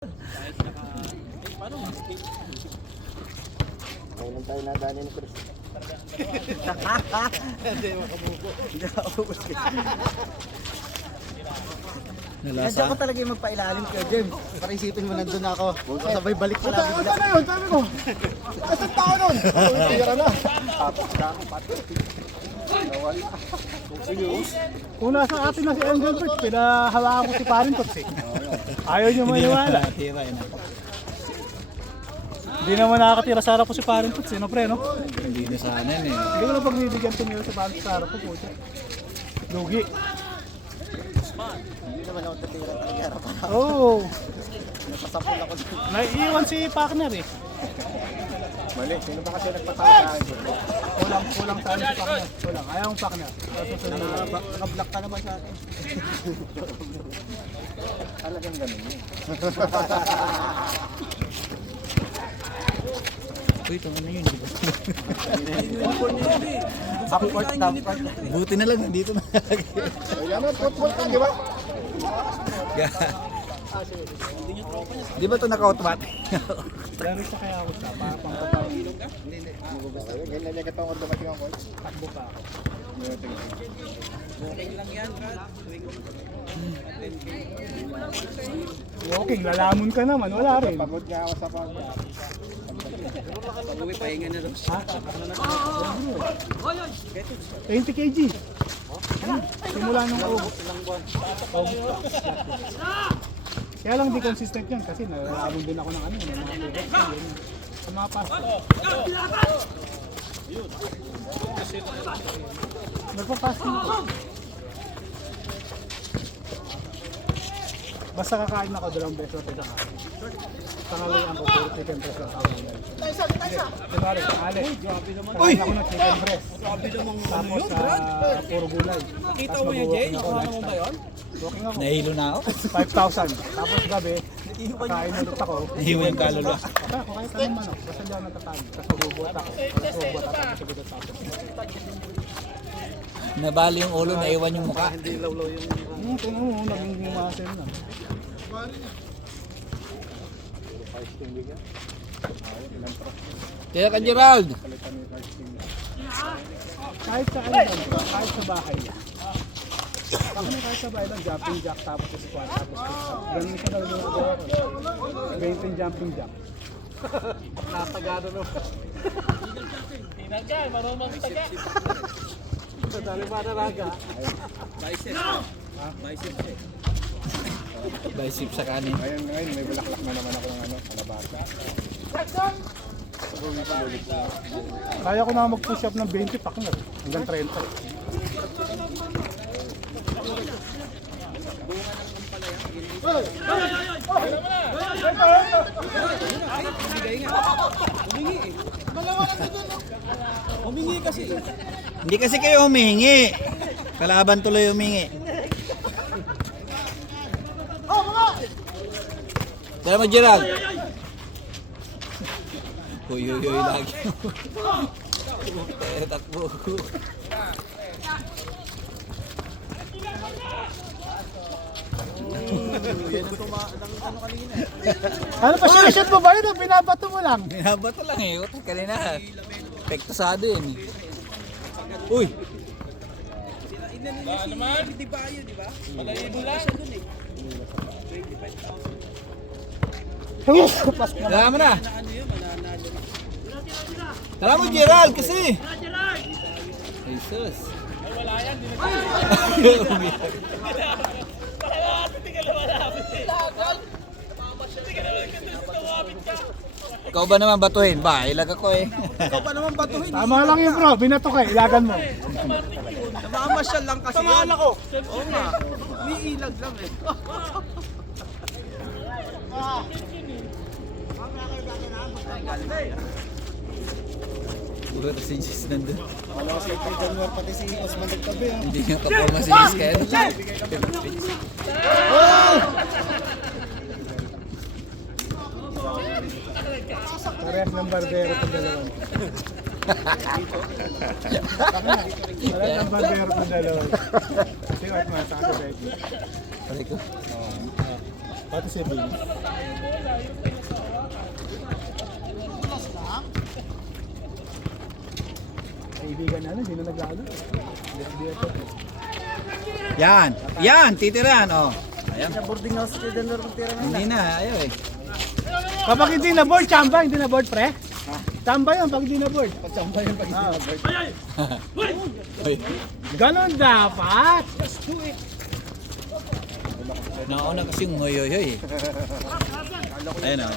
Kailan tayo nadali ni Chris? Hindi makabuko. Hindi makaubos ka. Nalasa. Nandiyan ko talaga yung magpailalim kayo, James. Para isipin mo nandun ako. Sabay balik pa lang. Punta na yun, sabi ko. Kasang tao nun. Tira na. Tapos na ako pati. Nawali. Kung nasa atin na si Angel Bridge, pinahawakan ko si Parin Tots eh. Ayaw niyo maniwala. Tira yun. Hindi naman nakakatira sa harap ko si Parin Tots eh, no pre, no? Hindi na sana eh. Hindi ko na pagbibigyan tumira sa Parin sa harap ko po siya. Lugi. Hindi naman ako tatira talaga harapan ako. Oo. Nasasapul ako. Naiiwan si partner eh. Mali, sino ba kasi nagpatawag sa akin? Kulang sa akin si partner. Kulang, ayaw ang partner. Naka-block ka naman sa akin. Talagang ganun yun. Uy, tama na yun, di ba? Top court. Buti na lang, nandito na. Ayan na, football ka, di ba? Di ba ito naka-automatic? Laro sa kaya ako sa para pang patawag. Hindi. Magugusto. Ganyan na niya katong automatic ang court. Takbo pa ako. Walking, lalamon ka naman, wala rin. Pagod nga ako sa pag... Pag-uwi, pahinga na daw. Ha? 20 kg. Simula nung August. Kaya lang di consistent yan kasi nalabon din ako ng ano, ng mga players. Sa mga pass. Nagpa-pass din ako. Basta kakain ako 2 beses na pinakain. Tanghalian ko, puro chicken breast lang ako. Kunwari, tanghali. Kakain ako ng chicken breast. Tapos puro gulay. Nakita mo yan, Jay? Nakuha mo ba yun? Walking ako. Nahilo na ako. 5,000. Tapos gabi, kain ulit ako. Nahiwa yung kaluluwa. Ako kahit anong manok, basta di ako natatag. Tapos mabubuhat ako. Tapos mabubuhat ako. Tapos mabubuhat ako. Nabali yung ulo, naiwan yung mukha. Tingnan mo, naging muscle na. Kaya ka, Gerald. Kahit sa ano lang, kahit sa bahay. Kahit sa bahay lang, jumping jack, tapos squat, tapos push-up. Ganun siya talaga yung nagawa ko. 20 jumping jack. Natagado no. Tinagay, marunong magtaga. Dali ba na raga? Bicep. Bicep eh. Bicep sa kanin. Ngayon, may bulaklak na naman ako ng ano, kalabasa. Kaya ko na mag-push up ng 20 pack na. Hanggang 30. Humingi kasi. Hindi kasi kayo humingi. Kalaban tuloy humingi. Tara mo, Gerald. Uy, lagi. Takbo. Ano pa siya mo ba yun? Binabato mo lang. Binabato lang eh. Utak kanina. Pektasado yun eh. Uy! naman? Di ba yun, di ba? Malayo lang. Tara mo na. Tara mo, Gerald, kasi. Jesus. Wala yan, di na Ikaw ba naman batuhin? Ba, ilag ako eh. Ikaw pa naman batuhin. Tama lang yun bro, binato ka, ilagan mo. Namamasyal lang kasi yan. Tama ako. Oo nga. Niilag lang eh. Buhat si Jis nandun. Wala ko si Januar pati si Osman nagtabi. Hindi nga kaporma si Jis kaya ano lang. Parehas ng barbero itong dalawa. Parehas ng barbero itong dalawa. Kasi what man, sa kasi Becky. Pare ko. Pati si Bill. Kaibigan na, hindi na naglalo. Yan. Yan, titiran. Oh. Ayan. Sa boarding house si Denver kung tira ngayon. Hindi na, ayaw eh. Kapag hindi na board, chamba, hindi na board, pre. Chamba yun pag hindi na board. Pagsamba yun pag hindi na board. Uy. Ganon dapat. Nauna kasing hoy. Ayun oh.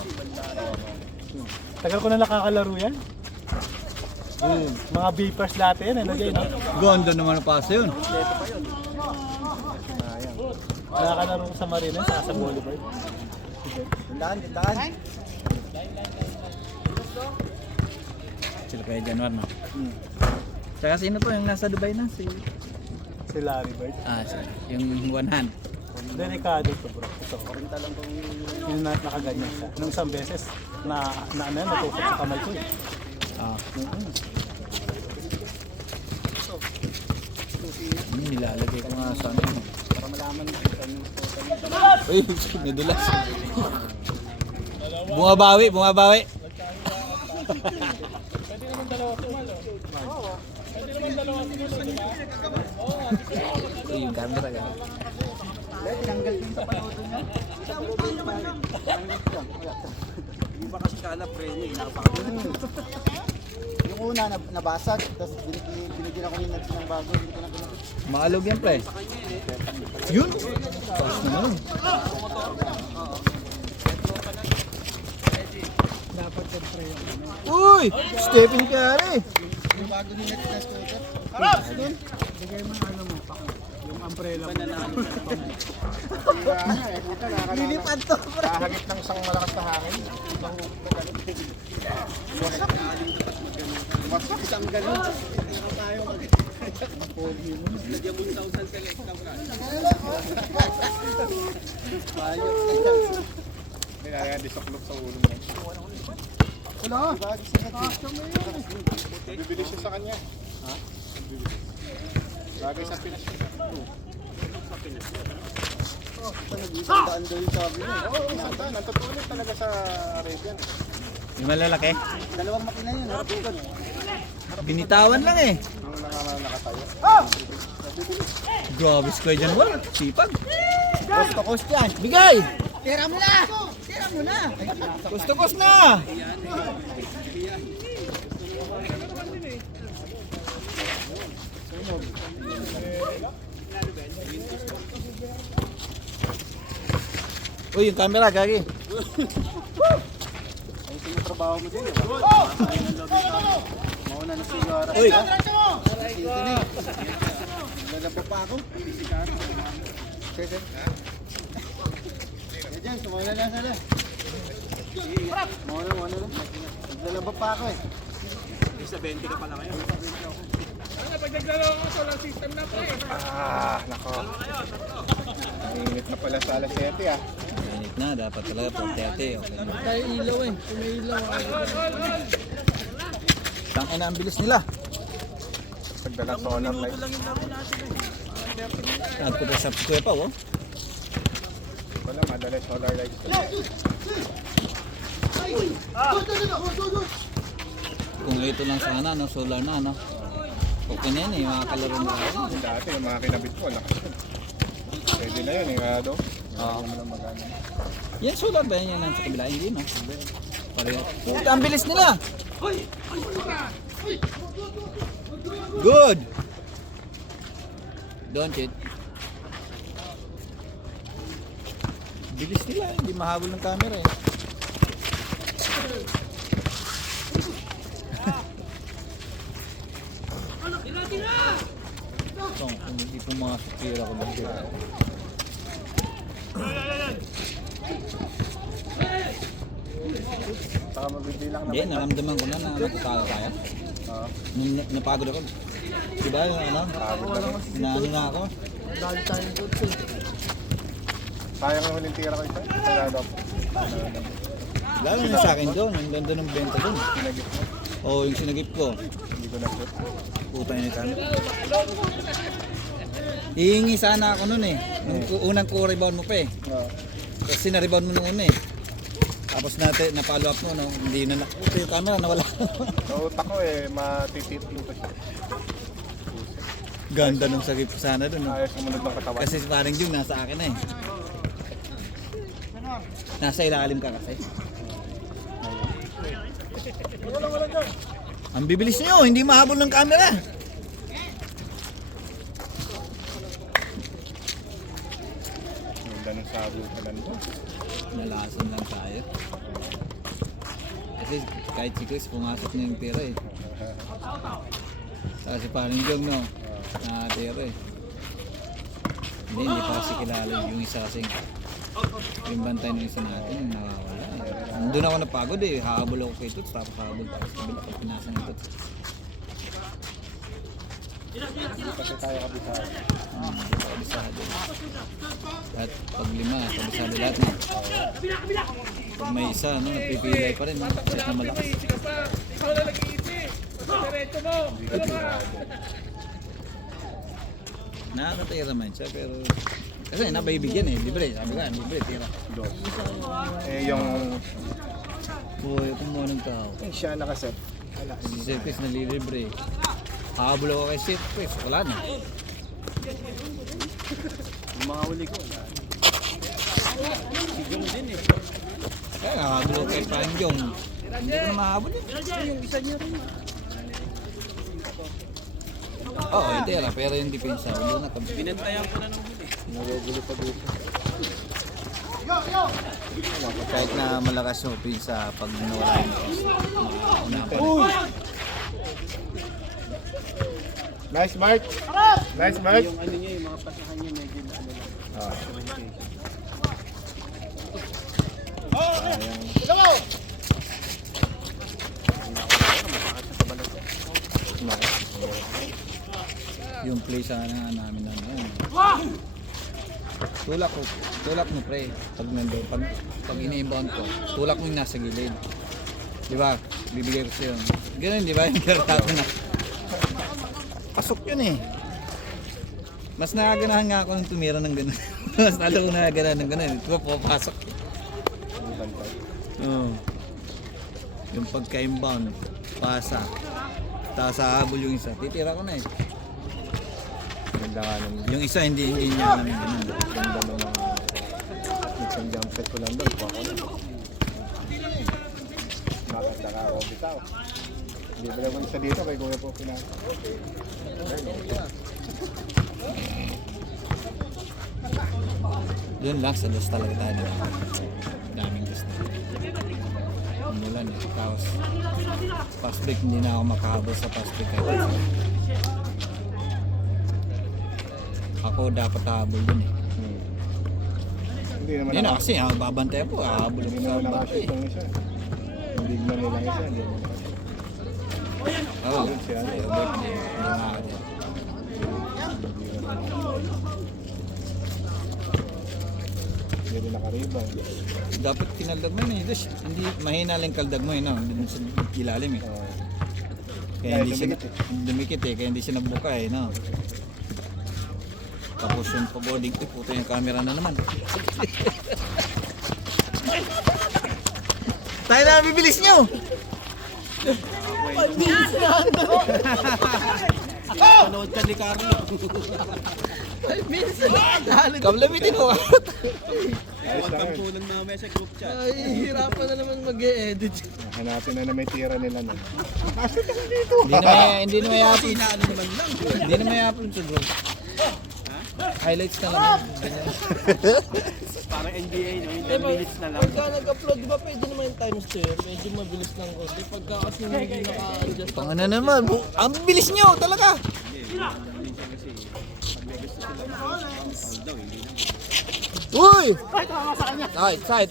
Tagal ko na nakakalaro yan. Mga beepers dati yan, ano dyan, no? Gondo naman ang paso yun. Nakakalaro ko sa Marina, saka sa volleyball. Tandaan. Sila kaya Januar no? Tsaka sino po yung nasa Dubai na? Si Larry Bird. yung one hand. Delikado to, bro. Ito. Yung nakaganyan siya. Nung isang beses, natusok sa kamay ko eh. Ah. Nilalagay ko nga sa ano. Para malaman mo. Uy, nadulas. Bumabawi. Uy, yung camera ka. Tinanggal ko yung tapanodo niya. Hindi ba kasi kala preno eh. Yung una nabasag, tapos binigyan ako ng bago, hindi ko na pinapit. Maalog yan, pre. Yun. Tapos na nun. Dapat yung pre yung ano. Uy! Stephen Curry! Yung bago ni Net na scooter. Bigay mo na ano mo, yung umbrella mo. Lilipad to. Kahagit ng isang malakas na hangin. Isang ganun. Nilaya-disaklok sa ulo mo. Wala. Bagay sa Net. Bibilis siya sa kanya. Ha? Bagay sa Pinas. Nag-isang daan daw yung sabi niya. Oo, isang daan. Natutulog talaga sa Arabian. Yung malalaki. Dalawang makina yun, harapikon. Binitawan lang eh. Nung nakatayo. Grabe si Kuya Januar. Sipag. Cost to cost yan. Bigay! Tira mo na! Tira mo na! Cost na! Uy, yung camera, gagi. Ang trabaho mo din, mauna na sigara. Uy! Dito na. Lalabo pa ako. Sige. Diyan, sumala na sana. Mauna na. Naglalabo pa ako eh. Sa 20 ka pala ngayon. Nako. Init na pala sa alas 7 ah. Mainit na, dapat talaga 4:30. Okay na. Tayo ilaw eh. May ilaw. Tangin na ang bilis nila. Pagdala solar light. Nagko pa sa Kuya pa, oh. Wala, madala solar light. Kung ito lang sana, no, solar na, no. Okay na yan eh, mga kalaro na. Dati yung mga kinabit ko, lakas yun. Pwede na yun, nga daw. Oo. Walang magana. Yan, solar ba yan yung nasa kabila? Hindi, no? Pareho. Puta, ang bilis nila! Good! Don't cheat. Bilis nila, hindi mahabol ng camera eh. Ito, kung hindi pumasok, tira ko lang dito. Saka mabibilang Hindi, naramdaman ko na natatalo tayo. Nung napagod ako. Diba yung ano? Naano na ako? Dahil tayo dito. Sayang yung huling tira ko ito. Kaya daw. Lalo na sa akin doon, yung ganda ng benta doon. Sinagip mo. Oo, yung sinagip ko. Hindi ko na-shoot. Puta yun ito. Hihingi sana ako nun eh. Nung unang ko rebound mo pa eh. Kasi na-rebound mo nung una eh. Tapos natin, na-follow up mo, no? Hindi na nakuha yung camera, nawala. Sa utak ko eh, matitipin ko siya. Ganda nung sagip sana dun. No? Ayos sumunod ng katawan. Kasi parang yung nasa akin na eh. Nasa ilalim ka kasi. Ang bibilis nyo, hindi mahabol ng camera. Ganda ng sabog ka lang doon. Nalasan lang tayo. Kasi kahit si Chris, pumasok niya yung tira eh. Kasi parang yung no, nakatira eh. Hindi pa kasi kilala yung isa kasing yung bantay ng isa natin, yung nawawala eh. Doon ako napagod eh, hahabol ako kay Toots, tapos hahabol tapos kabila ko pinasa ng Toots. Kasi tayo kabisado. Kabisado. At pag lima, kabisado lahat na. Pag may isa, no, napipilay pa rin, no? Set na malakas. Ikaw na nag-iisip. Diretso mo. Nakakatira man siya, pero kasi nabaibigyan eh, libre, sabi ka, libre, tira. Eh yung Uy, kumuha ng tao. siya nakaset. Wala. Si Sir Chris nalilibre. Hahabol ako kay Sir Chris, wala na. Yung mga huli ko. Kaya hahabol ako kay Panjong. Hindi ko na mahabol yun. Yung isa niya rin. Oo, tira, pero yung depensa, wala na kami. Binantayan ko na ng huli. Nagugulo pa dito. Kahit na malakas yung depensa pag nawala yung una. Nice mark. Nice mark. Yung ano niya, yung mga pasahan niya medyo na ano lang. Yung play sana namin na yun. Tulak mo pre, pag nandun, pag ini-inbound ko, tulak mo yung nasa gilid. Di ba? Bibigay ko sa'yo. Ganun, di ba? Yung kartato na. Pasok yun eh. Mas nakaganahan nga ako nung tumira ng ganun. Mas lalo ko nakaganahan ng ganun. Di ba, pupasok. Oo. Yung pagka-inbound, pasa. Tapos hahabol yung isa. Titira ko na eh. Ganda nga nung Yung isa hindi niya alam yung ganun. ganda ng mga isang jump set ko lang doon. Kuha ko na. Maganda ka ako bitaw. Hindi ba naman isa dito kay Kuya po pinasa. Yun lang, sa dos talaga tayo nila. Daming gusto. Umulan eh. Tapos, fast break, hindi na ako makahabol sa fast break. Ako dapat hahabol dun eh. Hindi naman Yun na kasi, babantay ako, hahabol Hindi ako sa naman bantay. nakashoot ng isa. Hindi na nilang isa. Hindi naman nakashoot. Oo, sa break, hindi makakadya. Hindi rin nakaribang. Dapat kinaldag mo yun eh. Hindi, mahina lang yung kaldag mo eh, no? Hindi sa ilalim eh. Kaya hindi siya dumikit eh, kaya hindi siya nabuka eh, no? Tapos yung paboding ko, puto yung camera na naman. Tayo na bibilis nyo! Panood ka ni Carlo. Kablamitin mo. Ayos lang yun. Kulang na may sa group chat. Ay, hirapan na naman mag-e-edit. Hanapin na may tira nila nun. Hindi na may upload. Inaano naman lang. Hindi na may upload to bro. Highlights na lang. Parang NBA, no? Yung 10 minutes na lang. Pagka nag-upload, di ba pwede naman yung times 2? Medyo mabilis lang ko. Pagka kasi hindi naka-adjust. Pang ano naman, ang bilis nyo talaga. Uy! Outside.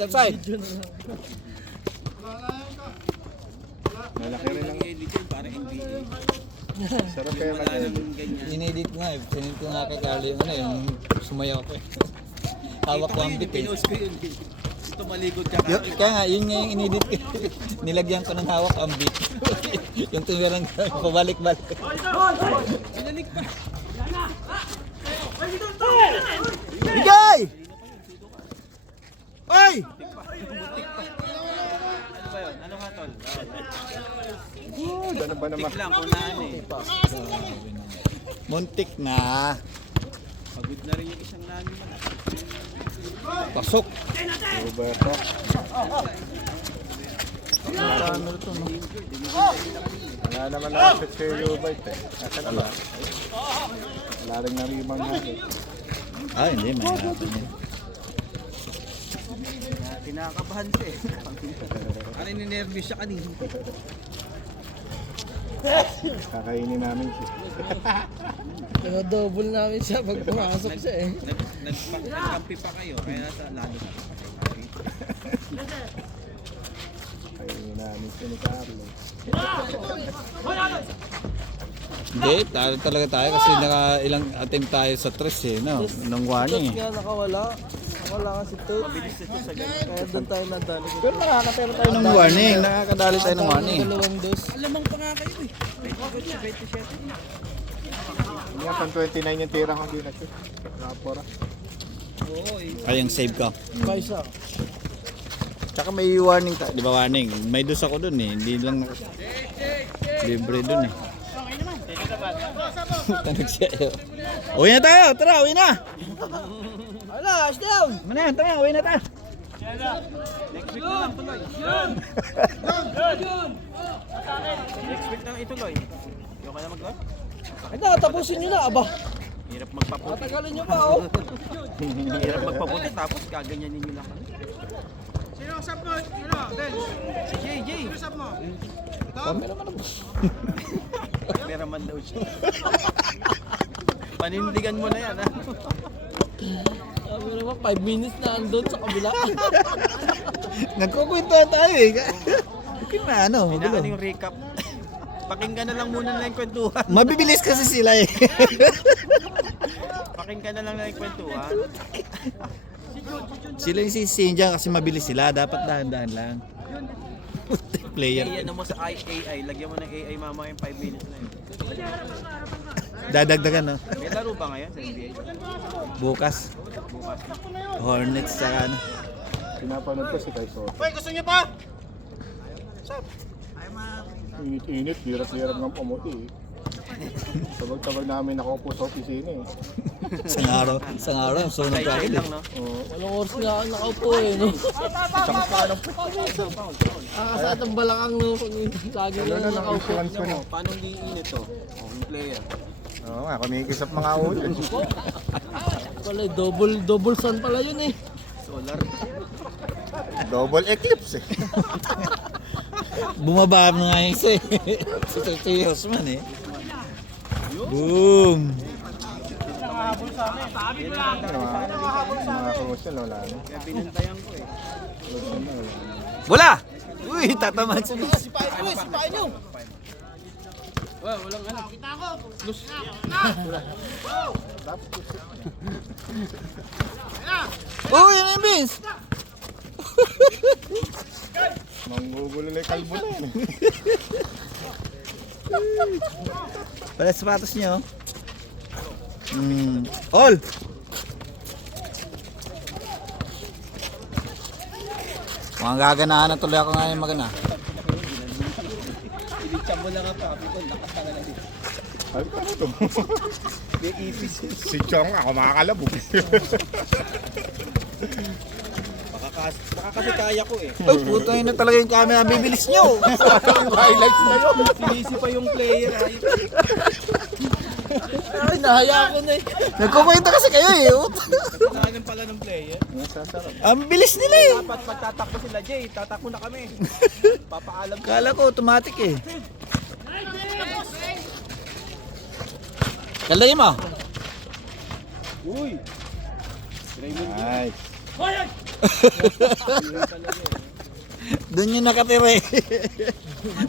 Malaki rin lang. Edit yun, parang NBA. Sarap kaya mag-edit. Inedit ko nga eh. Sinend ko nga kay Carlo yung ano yung sumayaw ko eh. Hawak ko ang bit eh. Pinost ko yun. Ito maligod ka. Kaya nga, yun nga yung inedit ko. Nilagyan ko ng hawak ang beat. Yung tumirang pabalik-balik. Pinalig pa. Bigay! Ay! Ano ba yun? Ano nga tol? Ano ba naman? Tik lang kung naan eh. Muntik na. Pagod na rin yung isang nani mo. Pasok. Roberto. Wala naman na-asset si Lubert eh. Asan na ba? Wala rin narimang natin. Ah, hindi. Mahirapan yun. Kinakabahan siya eh. Ano ninervous siya kanina? Kakainin namin siya. Double namin siya pag pumasok siya eh. Nagkampi pa kayo, kaya nasa lalo na. Kakainin namin siya ni Carlo. Hindi, talo talaga tayo kasi ilang attempt tayo sa tres eh, no? Nung warning Tot eh. nga nakawala. Nakawala kasi Tot. Mabilis na siya sa ganun. Kaya doon tayo nadali. Pero nakakatero tayo ng warning, nakakadali tayo ng warning. Dalawang dos. Alamang pa nga kayo eh. 27. Hindi nga, pang 29 yung tira ko din natin. Rapora. Oo eh. Ay, ang save ka. Paisa. Tsaka may warning tayo, di ba warning? May dos ako dun eh, hindi lang libre dun eh. Tanong siya eh. Uwi na tayo, tara, uwi na! Ala, ash down! Ano yan, tara, uwi na tayo. Next week na lang tuloy. Next week na lang ituloy. Yung ka na mag-lord? Ay na, tapusin nyo na, aba. Hirap magpaputi. Tagalin nyo pa, oh. Hirap magpaputi tapos gaganyanin nyo lang. Sino ang sub mo? Ano? Del? JJ! Sino sub mo? Camera ka na ba? Pera man daw siya. Panindigan mo na yan ha. Sabi naman, 5 minutes na andun sa kabila. Nagkukwentuhan tayo eh. Okay na, ano, Hinaan magulo. yung recap. Pakinggan na lang muna na yung kwentuhan. Mabibilis kasi sila eh. Pakinggan na lang na yung kwentuhan. Sila yung sisihin dyan kasi mabilis sila, dapat dahan-dahan lang. Player. Iyan mo sa AI. Lagyan mo ng AI mama yung 5 minutes na yun. Dadagdagan no? May laro ba ngayon sa NBA? Bukas. Bukas. Hornets sa ano. Pinapanood ko si Kai Soto. Hoy, gusto niyo pa? Init-init, hirap-hirap ng pamuti eh. Sabag-sabag namin nakaupo sa opisina eh. Isang araw, sunog ka AI agad lang eh. no? Walang oras nga ako nakaupo eh, no? Akasatang balakang, no? Pag lagi Ano na na lang nakaupo. insurance ko no? Paano iinit to? Yung player. Oo nga, kumikisap mga ulo. Pala, double sun pala yun eh. Solar. Double eclipse eh. Bumaba na nga yung isa eh. Si Osman eh. Boom! Mga crucial, wala na. Kaya binantayan ko eh. Crucial na, wala na. Bola! Uy, tatamaan sa bis. Sipain nyo! Walang ano. Uy, ano yung bis? Manggugulo na yung kalbo na yan eh. Pala sapatos nyo. All! Mukhang gaganahan na tuloy ako ngayon magana. Ilitsa mo lang ako. Kapitol, lakas ka na lang dito. Ay, paano to? May ipis. Si Chong ako makakalabog. Baka kasi kaya ko eh. Ay, puto yun na talaga yung camera. Bibilis nyo! Highlights na yun. Sinisi pa yung player. Ay, nahaya ko na eh. Nagkukwento kasi kayo eh. Kasalanan pala ng player. Masasarap. Ang bilis nila eh. Dapat pag tatakbo sila Jay, tatakbo na kami. Papaalam ko. Kala ko automatic eh. Kalay mo. Uy! Nice. Doon yung nakatira eh.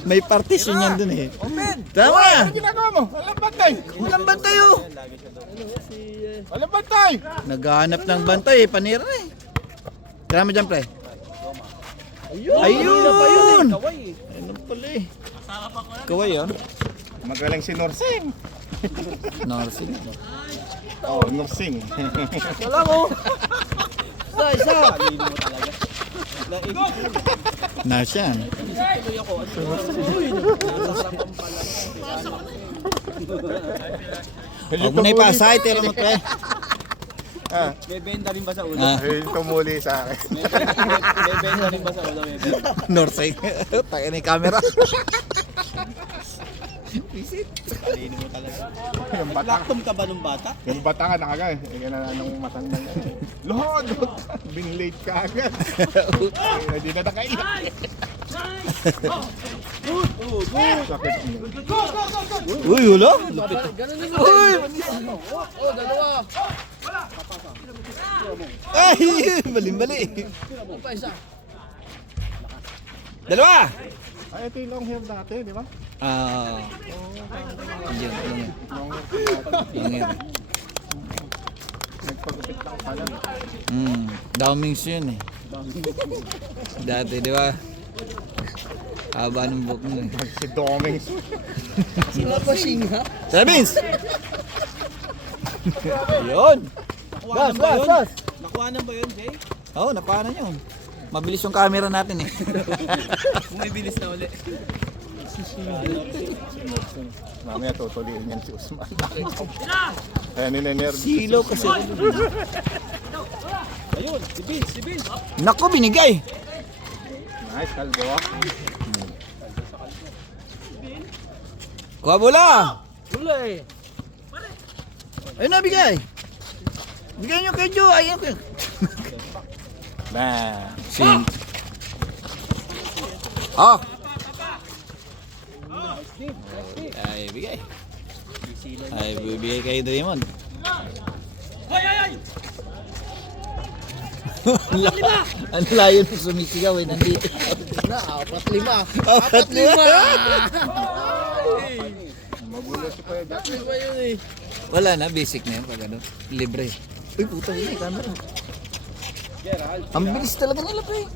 May partition yan doon eh. Open! Tama! Ano ginagawa mo? Walang bantay. Walang bantay oh. Walang bantay. Naghahanap ng bantay eh. Panira eh. Kaya mo dyan pre. Ayun! Ayun! Kaway eh. Ayun pala eh. Kaway oh. Magaling si Norsing. Narsin. Oh, Norsing. Wala mo! Isa! Talino mo talaga. Nasyan. Tuloy ako. Uy, nasasarapan pala. Huwag mo na ipasay, tira mo pre. May benta rin ba sa ulo? Ah, Eh, tumuli sa akin. May benta rin ba sa ulo? May benta. Northside. Tayo na yung camera. Talino mo talaga. Yung bata, Laktom ka ba nung bata? yung bata ka nakagay. Eh, yan na nung matanda yan. Lord! Binlate ka agad. Hindi na nakaiyak. Sakit mo. Uy, ulo. Ganun din Uy! Oh, dalawa. Ay, bali-bali. Pa isa. Dalawa. Ay, ito yung long hair dati, di ba? Ah. Hindi, hindi. Hindi. Nagpagupit lang pala. Damings yun eh. Dati, di ba? Haba ng buhok mo eh. Si Domings. Sila pa singa. Sabins! Yun! Nakuha na ba yun? Nakuha na ba yun, Jay? Oo, napana yun. Mabilis yung camera natin eh. May bilis na uli. Mamaya tutuliin yan si Usman. Ayan, ninenervous. Silaw kasi. Ayun, si Vince, si Vince. Naku, binigay! Nice, kalbo. Kuha bola! Wala eh. Ayun na, bigay! Bigay nyo kay Joe. Ayun ko. Nah. Sing. Oh! Ay, bigay. Ay, bibigay kay Draymond. Ang layo ng sumisigaw eh, nandito. Na, 4-5. 4-5. Magulo si Kuya Jack. Ano ba yun eh? Wala na, basic na yun pag ano. Libre. Uy, puta yun eh, camera. Ang bilis talaga nila pa eh.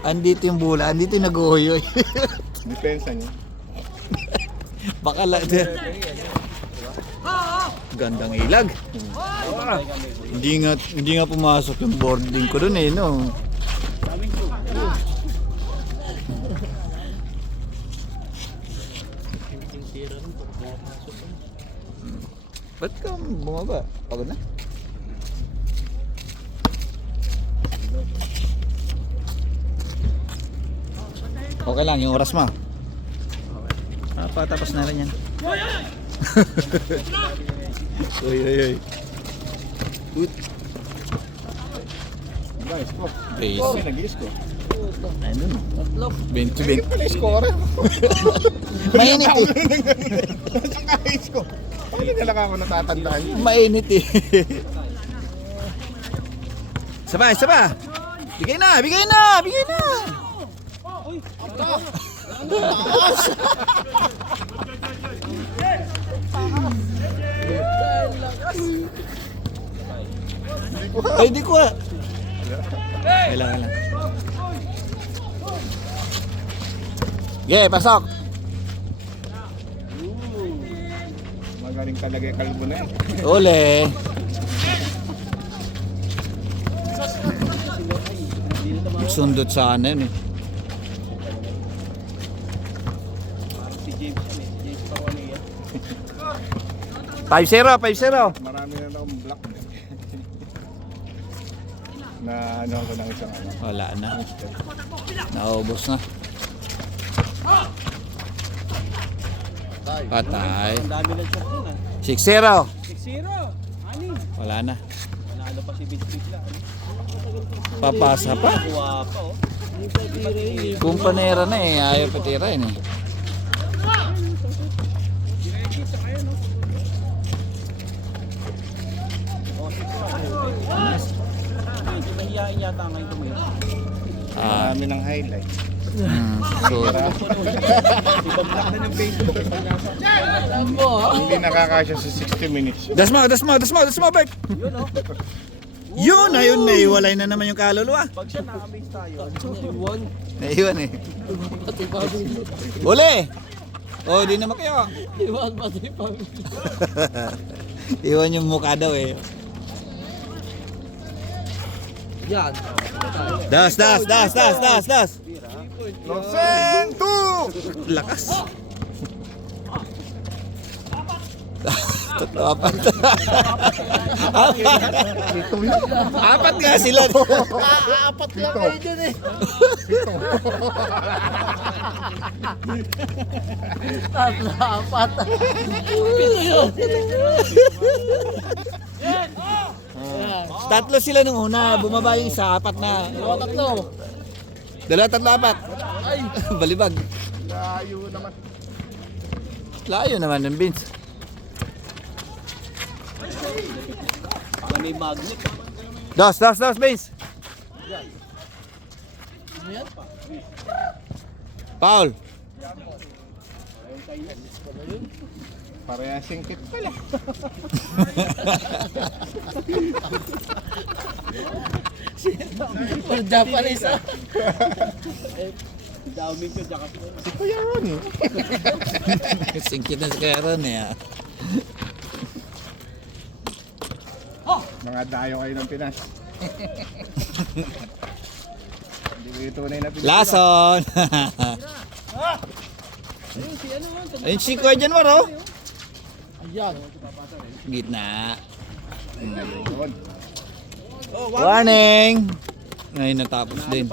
Andito yung bola, andito yung nag-uhoyoy. Depensa niya. Baka lang. Gandang ilag. Hindi nga pumasok yung boarding ko doon eh, no. Ba't ka bumaba? Pagod na? Okay lang, yung oras mo. Patapos na rin yan. Uy, uy, uy. Good. Guys, ko. Base. Okay, nag-iis ko. Ano? 20-20. Pala yung score. Mainit eh. Saan ka-iis ko? Hindi na lang ako natatandaan. Mainit eh. Sabay, sabay. Bigay na, bigay na, bigay na. Ay, di ko ah. Kailangan lang. Yeah, pasok. Magaling talaga yung kalbo na eh. Ole. Sundot sana yun eh. Si James yan eh. Si James Pawali yan. 5-0, 5-0. Marami na akong block. Na ano ko ng isang ano. Wala na. Naubos na. Patay. Ang dami ng shot yun ah. 6-0. 6-0. Ani. Wala na. Nanalo pa si Vince bigla. Papasa pa. Kuha pa oh. Kumpanera na eh. Ayaw patira yun eh. Medyo mahihain yata ngayon tumayo. Marami ng highlight. So, Ibablock na ng Facebook. Hindi nakakasya sa 60 minutes. dasmo, Bert. Yun oh. Yun, ayun na. Iwalay na naman yung kaluluwa. Pag siya nakabase tayo. One. Naiwan eh. Pati pamilya. Uli! Oh, di naman kayo. Iwan pati pamilya. Iwan yung mukha daw eh. Yan. Das. Loseng 2! Lakas. Tatlo, apat. Apat nga sila. Apat lang kayo dyan eh. Tatlo, apat. Pito yun. Tatlo sila nung una, bumaba yung isa, apat na. Tatlo. Dalawa, tatlo, apat. Ay. Balibag. Layo naman. Layo naman ng Vince. May magnet. Das, Vince. Paul. Parehas singkit pala. For Japanese ah. Si Kuya Ron. Singkit na si Kuya Ron eh. Mga dayo kayo ng Pinas. Hindi ko yung tunay na Pinas. Lason. Ayun si Kuya Janmar oh. Ayan. Gitna. Ayun. Warning. Ngayon natapos din.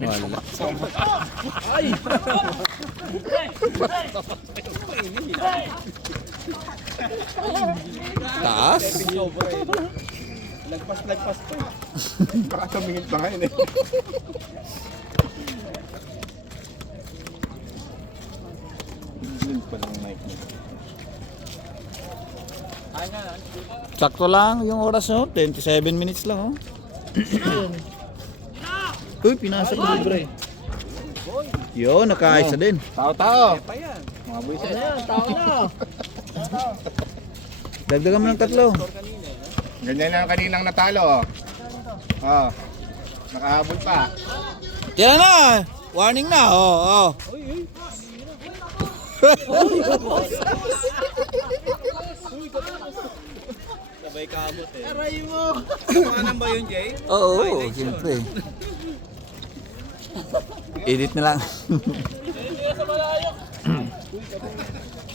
Wala. Ay. Taas. Lagpas po. Baka tumingin pa ngayon eh. Yun pa lang mic mo. Sakto lang yung oras no, 27 minutes lang oh. Uy, pinasok mo libre. Yo, nakaayos na din. Tao. Mga Ano yan? Tao na. Dagdagan mo ng tatlo. Ganyan lang kaninang natalo oh. Oh. Nakahabol pa. Tira na! Warning na! Oh. sabay kamot eh. Aray mo. Ano ba yun, Jay? Oo, siyempre. Edit na lang.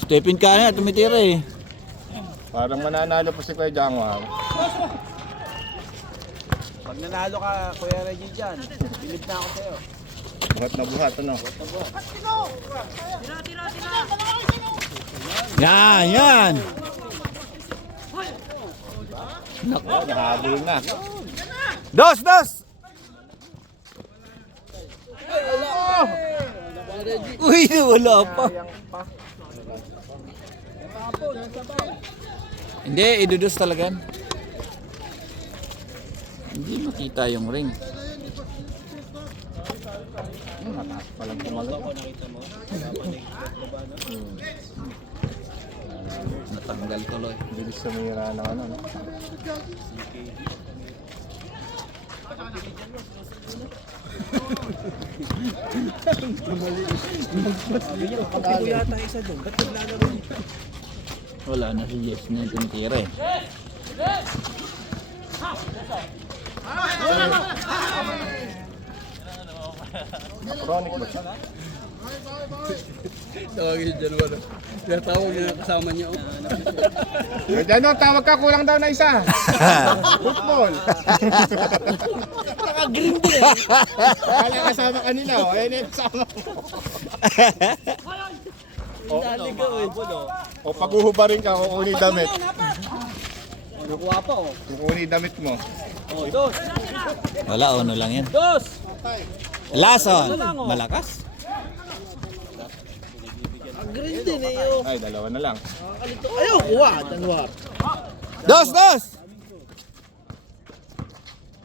Stephen ka na, tumitira eh. Parang mananalo pa si Kuya Jangwang. Pag nanalo ka, Kuya Reggie dyan, bilib na ako sa'yo. Buhat na buhat, ano? Yan! Nahabol na. Dos! Uy, wala pa. Hindi, idudos talaga. Hindi makita yung ring. Mataas palang tumagal. Natanggal tuloy. Bilis sumira ng ano, no? Pagkibo yata isa doon, ba't naglalaro dito? Wala na si Jeff na yung tumitira eh. Chronic ba siya? Tawagin dyan wala. Kaya tawag niya kasama niya. Kuya Jano, tawag ka, kulang daw na isa. Football. Naka-green din eh. Kala kasama kanina, oh. Ayan yung kasama mo. Naligaw eh. O paghuhubarin ka, kukunin damit. Nakuha pa oh. Kukunin damit mo. Oh, dos. Wala, ono lang yan. Dos! Lason! Malakas. Green din eh. Oh. Ay, dalawa na lang. Nakakalito. Ayaw, kuha. Dalawa. Dos!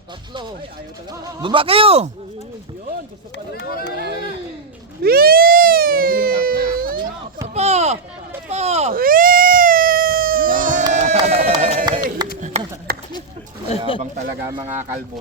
Tatlo. Baba kayo! Tapa! Mayabang talaga ang mga kalbo.